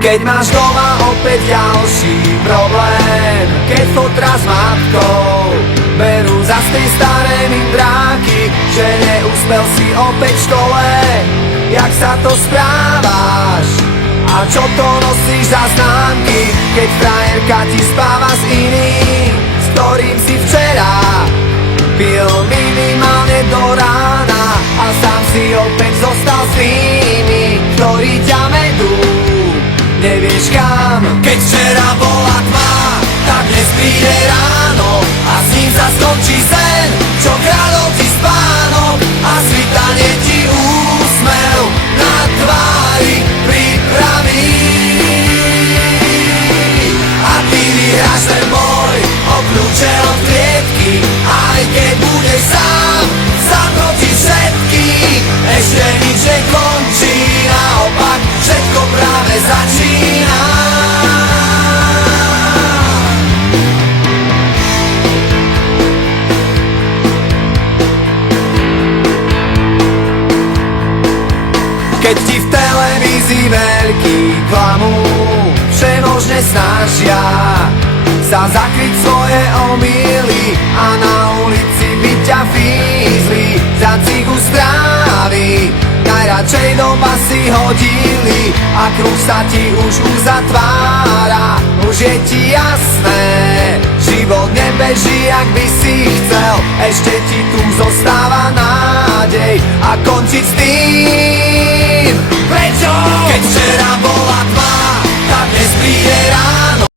Keď máš doma opäť ďalší problém, keď fotra s matkou berú zas tej staré mindráky, že neúspel si opäť v škole. Jak sa to správaš? A čo to nosíš za známky, keď frajerka ti spáva s iným, s ktorým si včera pil minimálne do rána a sám si opäť zostal s tými, ktorí ťa vedú nevieš kam. Keď včera bola tma, tak dnes príde ráno a s ním sa skončí sen, čo kradol ti spánok a svitanie ti úsmev na tvári pripraví. A ty vyhráš ten boj o kľúče od klietky, aj keď budeš sám, zaproti všetkých. Ešte nič nekončí, naopak všetko práve začína. Keď ti v televízii veľký klamú, všemožne snažia sa zakryť svoje omýly a na ulici by ťa fízli za cigu strávy. Najradšej do basy hodili a kruh sa ti už uzatvára. Už je ti jasné, život nebeží, jak by si chcel. Ešte ti tu zostáva nádej a končiť s tým. Prečo? Keď včera bola tma, tak dnes príde ráno